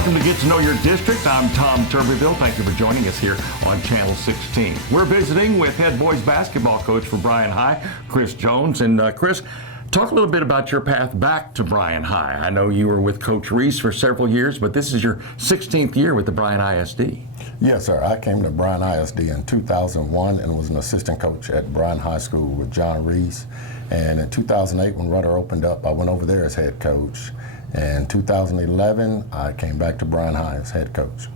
welcome to Get to Know Your District. I'm Tom Turbeville. Thank you for joining us here on Channel 16. We're visiting with head boys basketball coach for Bryan High, Chris Jones. And Chris, talk a little bit about your path back to Bryan High. I know you were with Coach Reese for several years, but this is your 16th year with the Bryan ISD. Yes, sir. I came to Bryan ISD in 2001 and was an assistant coach at Bryan High School with John Reese. And in 2008, when Rudder opened up, I went over there as head coach. And 2011, I came back to Bryan High as head coach.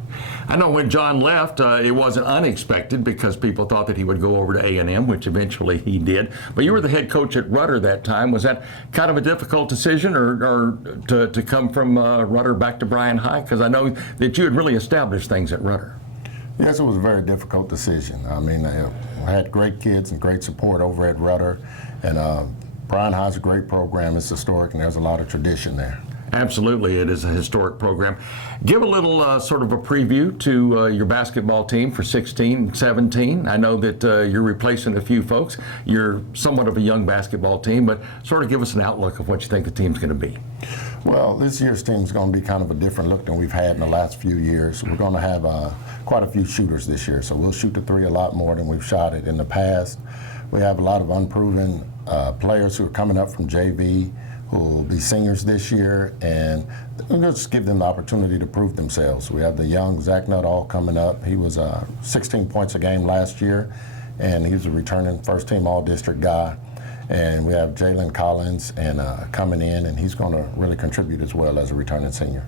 I know when John left, it wasn't unexpected because people thought that he would go over to A&M, which eventually he did. But you were the head coach at Rudder that time. Was that kind of a difficult decision, or to come from Rudder back to Bryan High? Because I know that you had really established things at Rudder. Yes, it was a very difficult decision. I mean, I had great kids and great support over at Rudder. And Bryan High's a great program. It's historic, and there's a lot of tradition there. Absolutely, it is a historic program. Give a little sort of a preview to your basketball team for 16-17. I know that you're replacing a few folks. You're somewhat of a young basketball team, but sort of give us an outlook of what you think the team's going to be. Well, this year's team's going to be kind of a different look than we've had in the last few years. We're going to have quite a few shooters this year, so we'll shoot the three a lot more than we've shot it in the past. We have a lot of unproven players who are coming up from JV, who will be seniors this year, and we'll just give them the opportunity to prove themselves. We have the young Zach Nuttall coming up. He was 16 points a game last year, and he was a returning first-team All-District guy. And we have Jalen Collins coming in, and he's going to really contribute as well as a returning senior.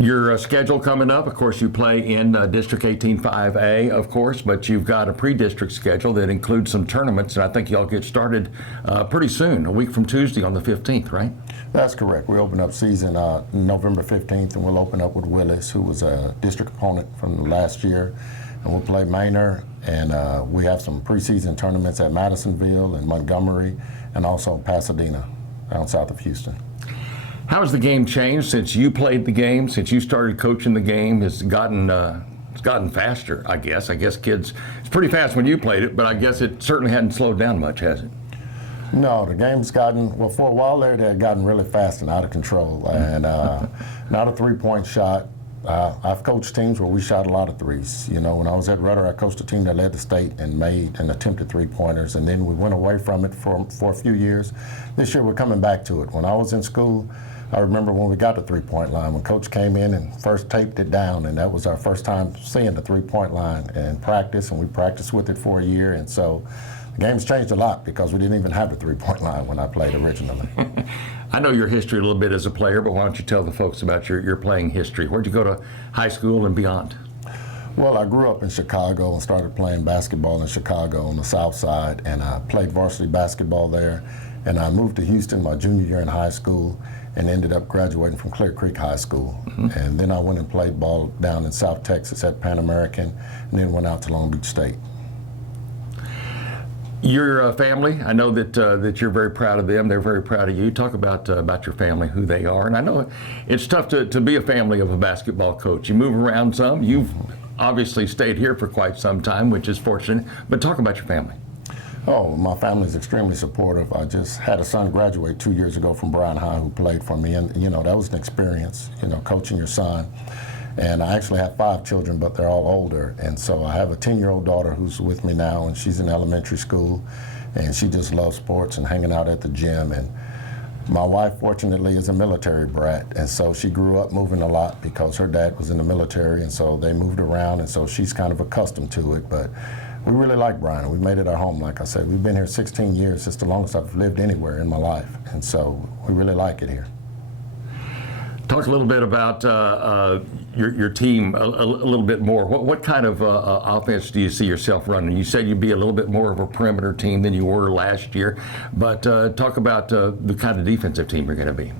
Your schedule coming up, of course, you play in District 18-5A, of course, but you've got a pre-district schedule that includes some tournaments, and I think y'all get started pretty soon, a week from Tuesday on the 15th, right? That's correct. We open up season November 15th, and we'll open up with Willis, who was a district opponent from last year, and we'll play Manor, and we have some preseason tournaments at Madisonville and Montgomery, and also Pasadena, down south of Houston. How has the game changed since you played the game, since you started coaching the game? It's gotten faster, I guess. I guess kids, it's pretty fast when you played it, but I guess it certainly hadn't slowed down much, has it? No, the game's gotten, well, for a while there, it had gotten really fast and out of control. And not a three-point shot. I've coached teams where we shot a lot of threes. You know, when I was at Rudder, I coached a team that led the state and made and attempted three-pointers, and then we went away from it for a few years. This year, we're coming back to it. When I was in school, I remember when we got the three-point line, when Coach came in and first taped it down, and that was our first time seeing the three-point line in practice, and we practiced with it for a year. And so the game's changed a lot because we didn't even have the three-point line when I played originally. I know your history a little bit as a player, but why don't you tell the folks about your playing history? Where'd you go to high school and beyond? Well, I grew up in Chicago and started playing basketball in Chicago on the south side, and I played varsity basketball there. And I moved to Houston my junior year in high school and ended up graduating from Clear Creek High School. Mm-hmm. And then I went and played ball down in South Texas at Pan American, and then went out to Long Beach State. Your family, I know that you're very proud of them. They're very proud of you. Talk about your family, who they are. And I know it's tough to be a family of a basketball coach. You move around some. You've obviously stayed here for quite some time, which is fortunate. But talk about your family. Oh, my family's extremely supportive. I just had a son graduate 2 years ago from Bryan High who played for me, and you know, that was an experience, you know, coaching your son. And I actually have 5 children, but they're all older. And so I have a 10-year-old daughter who's with me now, and she's in elementary school, and she just loves sports and hanging out at the gym. And my wife, fortunately, is a military brat, and so she grew up moving a lot because her dad was in the military, and so they moved around, and so she's kind of accustomed to it. But we really like Bryan. We made it our home, like I said. We've been here 16 years. It's the longest I've lived anywhere in my life, and so we really like it here. Talk a little bit about your team a little bit more. What kind of offense do you see yourself running? You said you'd be a little bit more of a perimeter team than you were last year, but talk about the kind of defensive team you're going to be.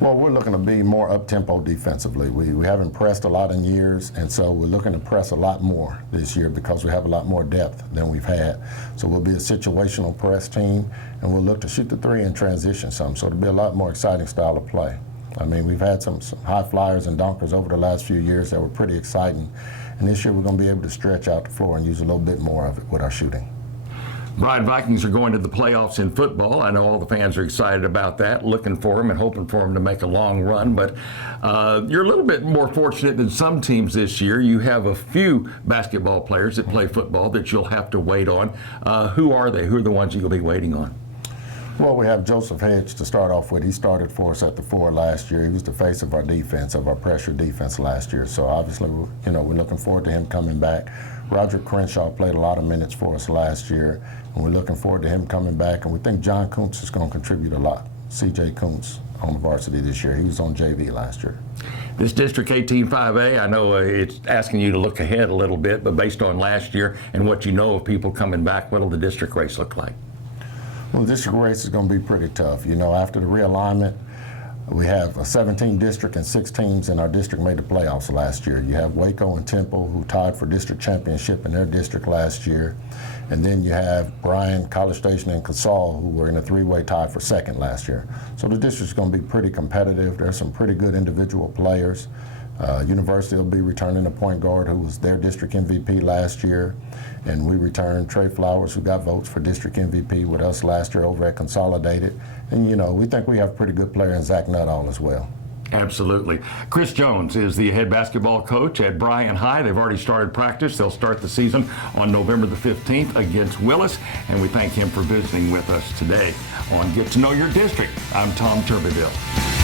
Well, we're looking to be more up-tempo defensively. We haven't pressed a lot in years, and so we're looking to press a lot more this year because we have a lot more depth than we've had. So we'll be a situational press team, and we'll look to shoot the three and transition some. So it'll be a lot more exciting style of play. I mean, we've had some high flyers and dunkers over the last few years that were pretty exciting. And this year we're going to be able to stretch out the floor and use a little bit more of it with our shooting. Bryan Vikings are going to the playoffs in football. I know all the fans are excited about that, looking for them and hoping for them to make a long run. But you're a little bit more fortunate than some teams this year. You have a few basketball players that play football that you'll have to wait on. Who are they? Who are the ones you'll be waiting on? Well, we have Joseph Hedge to start off with. He started for us at the 4 last year. He was the face of our defense, of our pressure defense last year. So obviously, we're looking forward to him coming back. Roger Crenshaw played a lot of minutes for us last year, and we're looking forward to him coming back. And we think John Kuntz is going to contribute a lot. C.J. Kuntz on the varsity this year. He was on JV last year. This District 18-5A, I know it's asking you to look ahead a little bit, but based on last year and what you know of people coming back, what will the district race look like? Well, the district race is going to be pretty tough. After the realignment, we have a 17 district and 6 teams in our district made the playoffs last year. You have Waco and Temple, who tied for district championship in their district last year. And then you have Bryan, College Station, and Casal, who were in a 3-way tie for second last year. So the district's going to be pretty competitive. There's some pretty good individual players. University will be returning a point guard who was their district MVP last year. And we returned Trey Flowers, who got votes for district MVP with us last year over at Consolidated. And, we think we have a pretty good player in Zach Nuttall as well. Absolutely. Chris Jones is the head basketball coach at Bryan High. They've already started practice. They'll start the season on November the 15th against Willis. And we thank him for visiting with us today on Get to Know Your District. I'm Tom Turbeville.